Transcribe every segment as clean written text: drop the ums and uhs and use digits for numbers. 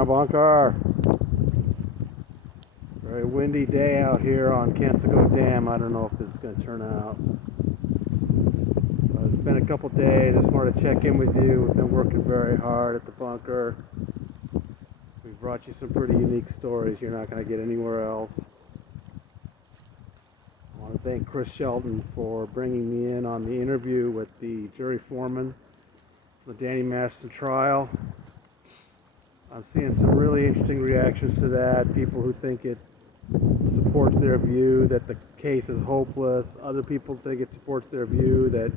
underground bunker. Very windy day out here on Kensico Dam. I don't know if this is going to turn out. It's been a couple days. Just wanted to check in with you. We've been working very hard at the bunker. We've brought you some pretty unique stories you're not going to get anywhere else. I want to thank Chris Shelton for bringing me in on the interview with the jury foreman for the Danny Masterson trial. I'm seeing some really interesting reactions to that. People who think it supports their view that the case is hopeless. Other people think it supports their view that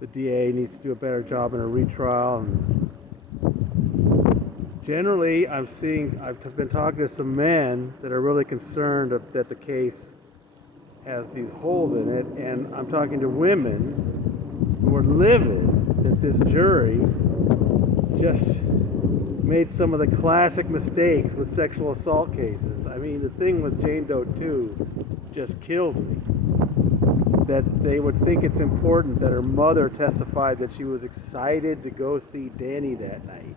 the DA needs to do a better job in a retrial. And generally, I've been talking to some men that are really concerned that the case has these holes in it, and I'm talking to women who are livid that this jury just made some of the classic mistakes with sexual assault cases. I mean, the thing with Jane Doe 2 just kills me. That they would think it's important that her mother testified that she was excited to go see Danny that night.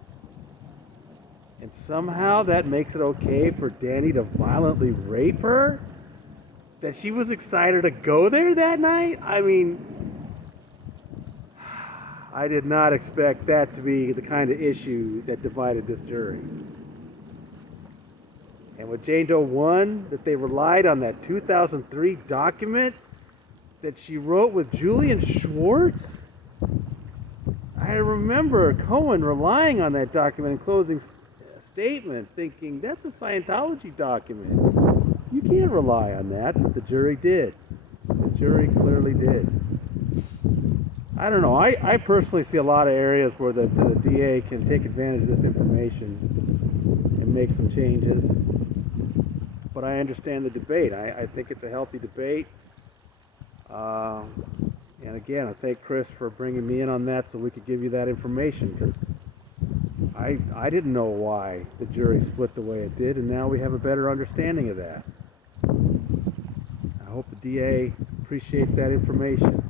And somehow that makes it okay for Danny to violently rape her? That she was excited to go there that night? I mean, I did not expect that to be the kind of issue that divided this jury. And with Jane Doe 1, that they relied on that 2003 document that she wrote with Julian Schwartz? I remember Cohen relying on that document in closing statement, thinking, that's a Scientology document. You can't rely on that, but the jury did. The jury clearly did. I don't know. I personally see a lot of areas where the DA can take advantage of this information and make some changes. But I understand the debate. I think it's a healthy debate. And again, I thank Chris for bringing me in on that so we could give you that information, because I didn't know why the jury split the way it did, and now we have a better understanding of that. I hope the DA appreciates that information.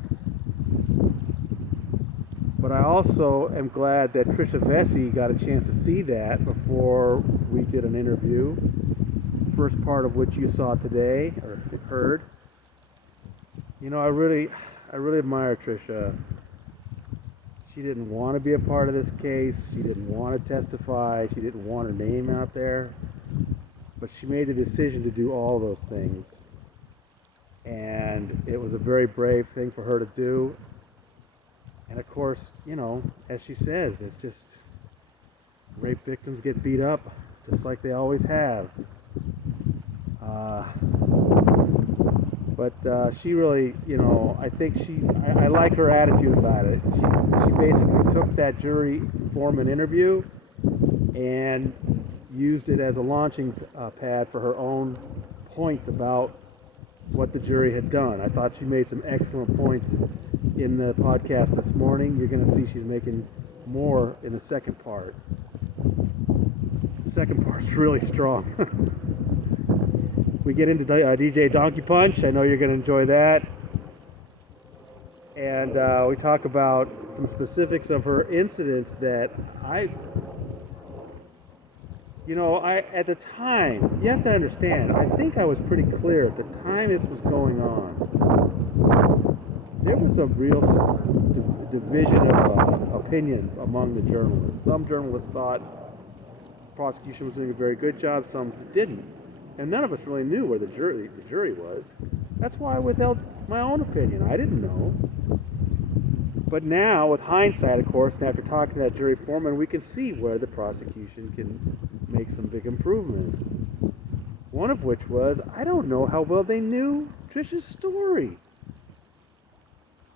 But I also am glad that Trisha Vesey got a chance to see that before we did an interview. First part of which you saw today, or heard. You know, I really admire Trisha. She didn't want to be a part of this case. She didn't want to testify. She didn't want her name out there. But she made the decision to do all those things. And it was a very brave thing for her to do. And of course, you know, as she says, it's just rape victims get beat up just like they always have. But she really, you know, I think I like her attitude about it. She basically took that jury foreman interview and used it as a launching pad for her own points about what the jury had done. I thought she made some excellent points in the podcast this morning. You're going to see she's making more in the second part. The second part's really strong. We get into DJ Donkey Punch. I know you're going to enjoy that. And we talk about some specifics of her incidents that at the time, you have to understand, I think I was pretty clear at the time this was going on. There was a real division of opinion among the journalists. Some journalists thought the prosecution was doing a very good job, some didn't. And none of us really knew where the jury was. That's why I withheld my own opinion. I didn't know. But now, with hindsight, of course, and after talking to that jury foreman, we can see where the prosecution can make some big improvements. One of which was, I don't know how well they knew Trisha's story.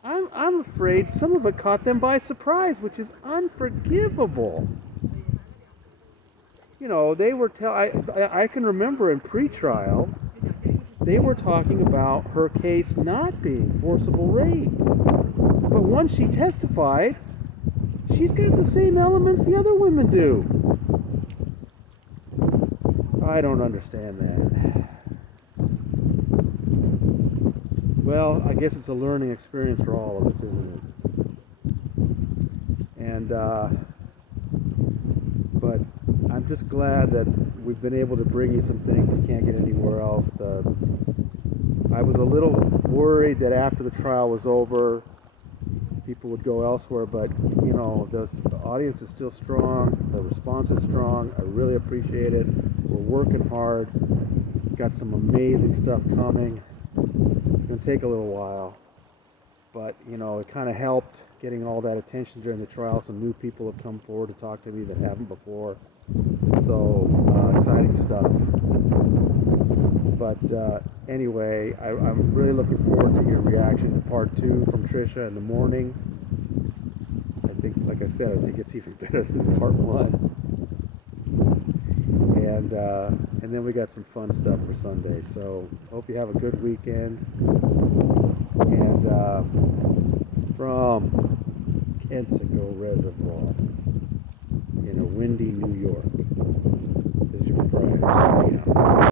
I'm afraid some of it caught them by surprise, which is unforgivable. You know, they were I can remember in pre-trial, they were talking about her case not being forcible rape. But once she testified, she's got the same elements the other women do. I don't understand that. Well, I guess it's a learning experience for all of us, isn't it? And, but I'm just glad that we've been able to bring you some things you can't get anywhere else. I was a little worried that after the trial was over, people would go elsewhere, but the audience is still strong. The response is strong. I really appreciate it. We're working hard. Got some amazing stuff coming. It's going to take a little while, but it kind of helped getting all that attention during the trial. Some new people have come forward to talk to me that haven't before. So exciting stuff. But anyway, I'm really looking forward to your reaction to part 2 from Trisha in the morning. I think, like I said, I think it's even better than part 1. And then we got some fun stuff for Sunday. So hope you have a good weekend. And from Kensico Reservoir in a windy New York.